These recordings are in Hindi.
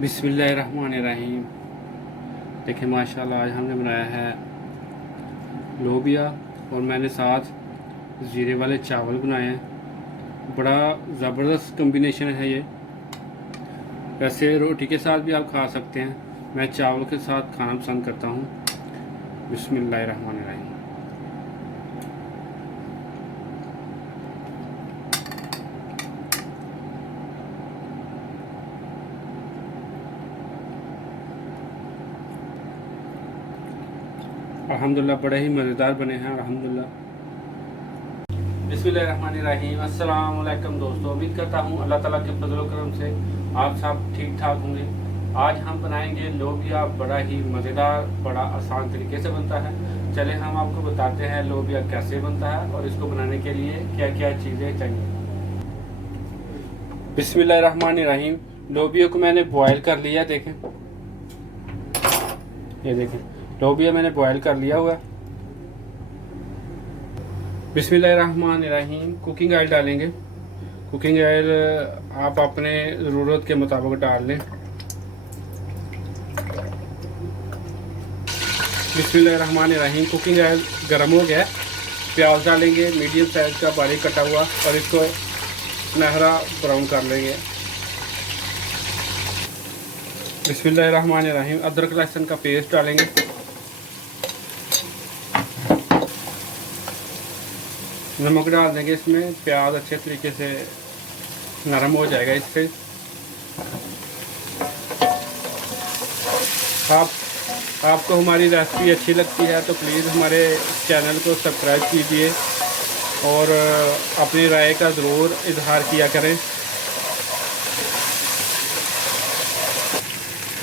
बिस्मिल्लाहिर्रहमानिर्रहीम। देखिए माशाल्लाह आज हमने बनाया है लोबिया और मैंने साथ ज़ीरे वाले चावल बनाए हैं। बड़ा ज़बरदस्त कम्बिनेशन है ये। वैसे रोटी के साथ भी आप खा सकते हैं, मैं चावल के साथ खाना पसंद करता हूँ। बिस्मिल्लाहिर्रहमानिर्रहीम। अल्हम्दुलिल्लाह बड़े ही मज़ेदार बने हैं अल्हम्दुलिल्लाह। बिस्मिल्लाहिर्रहमानिर्रहीम। अस्सलाम वालेकुम दोस्तों, उम्मीद करता हूँ अल्लाह ताला के फजल व करम से आप सब ठीक ठाक होंगे। आज हम बनाएंगे लोबिया। बड़ा ही मज़ेदार, बड़ा आसान तरीके से बनता है। चले हम आपको बताते हैं लोबिया कैसे बनता है और इसको बनाने के लिए क्या क्या चीज़ें चाहिए। बिस्मिल्लाहिर्रहमानिर्रहीम। लोबिया को मैंने बॉयल कर लिया। देखें, ये देखें, लोबिया मैंने बॉयल कर लिया हुआ है। बिस्मिल्लाहिर्रहमानिर्रहीम। कुकिंग ऑयल डालेंगे। कुकिंग ऑयल आप अपने ज़रूरत के मुताबिक डाल लें। बिस्मिल्लाहिर्रहमानिर्रहीम। कुकिंग ऑयल गर्म हो गया। प्याज डालेंगे मीडियम साइज़ का बारीक कटा हुआ और इसको सुनहरा ब्राउन कर लेंगे। बिस्मिल्लाहिर्रहमानिर्रहीम। अदरक लहसुन का पेस्ट डालेंगे। नमक डाल देंगे इसमें। प्याज अच्छे तरीके से नरम हो जाएगा इससे। आपको हमारी रेसिपी अच्छी लगती है तो प्लीज़ हमारे चैनल को सब्सक्राइब कीजिए और अपनी राय का ज़रूर इजहार किया करें।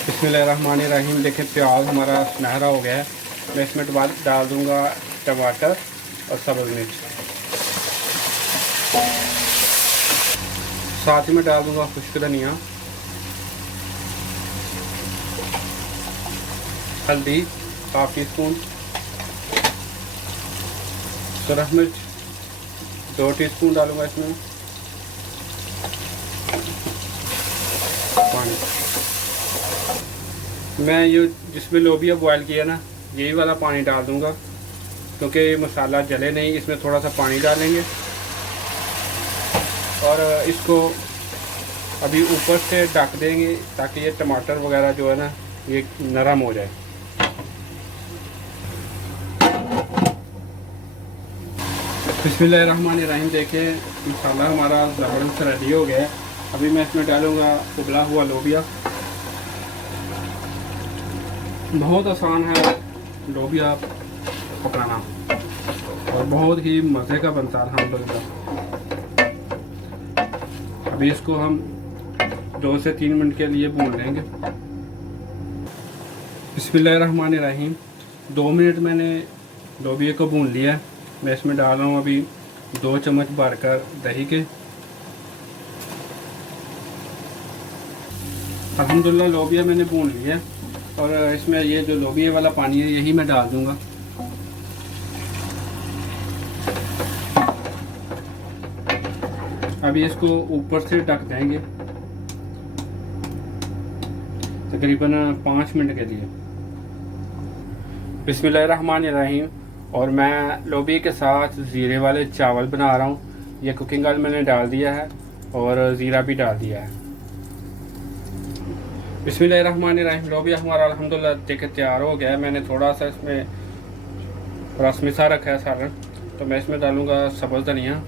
बिस्मिल्लाहिर्रहमानिर्रहीम। देखें प्याज हमारा सुनहरा हो गया है। मैं इसमें डाल दूंगा टमाटर और सब्ज़ मिर्च। साथ ही में डाल दूंगा खुश्क धनिया, हल्दी हाफ टी स्पून, सूरज मिर्च 2 टीस्पून डालूंगा इसमें, पानी। मैं ये जिसमें लोबिया बॉयल किया ना, यही वाला पानी डाल दूंगा क्योंकि मसाला जले नहीं। इसमें थोड़ा सा पानी डालेंगे और इसको अभी ऊपर से ढक देंगे ताकि ये टमाटर वगैरह जो है ना ये नरम हो जाए। बिस्मिल्लाहिर्रहमानिर्रहीम। देखें मसाला हमारा ज़बरदस्त रेडी हो गया है। अभी मैं इसमें डालूँगा उबला हुआ लोबिया। बहुत आसान है लोबिया पकाना और बहुत ही मज़े का बनता है अल्हम्दुलिल्लाह। अभी इसको हम 2 से 3 मिनट के लिए भून लेंगे। बिस्मिल्लाहिर्रहमानिर्रहीम। 2 मिनट मैंने लोबिया को भून लिया। मैं इसमें डाल रहा हूँ अभी 2 चम्मच भरकर दही के। अल्हम्दुलिल्लाह लोबिया मैंने भून लिया और इसमें ये जो लोबिया वाला पानी है यही मैं डाल दूँगा। अभी इसको ऊपर से ढक देंगे तकरीबन 5 मिनट के लिए। बिस्मिल्लाहिर्रहमानिर्रहीम। और मैं लोबिया के साथ ज़ीरे वाले चावल बना रहा हूँ। ये कुकिंग ऑयल मैंने डाल दिया है और ज़ीरा भी डाल दिया है। बिस्मिल्लाहिर्रहमानिर्रहीम। लोबिया हमारा अल्हम्दुलिल्लाह देखे तैयार हो गया है। मैंने थोड़ा सा इसमें रस मिसा रखा है सालन, तो मैं इसमें डालूँगा सब्ज़ धनिया,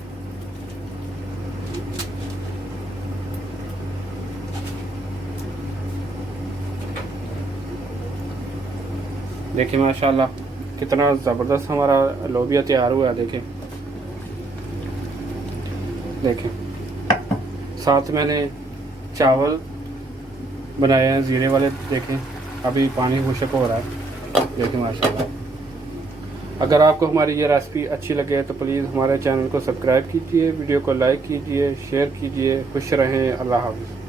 देखिए माशाल्लाह कितना ज़बरदस्त हमारा लोबिया तैयार हुआ है। देखें साथ मैंने चावल बनाए हैं ज़ीरे वाले। देखें अभी पानी खुश्क हो रहा है। देखें माशाल्लाह। अगर आपको हमारी ये रेसिपी अच्छी लगे तो प्लीज़ हमारे चैनल को सब्सक्राइब कीजिए, वीडियो को लाइक कीजिए, शेयर कीजिए। खुश रहें। अल्लाह हाफ़िज़।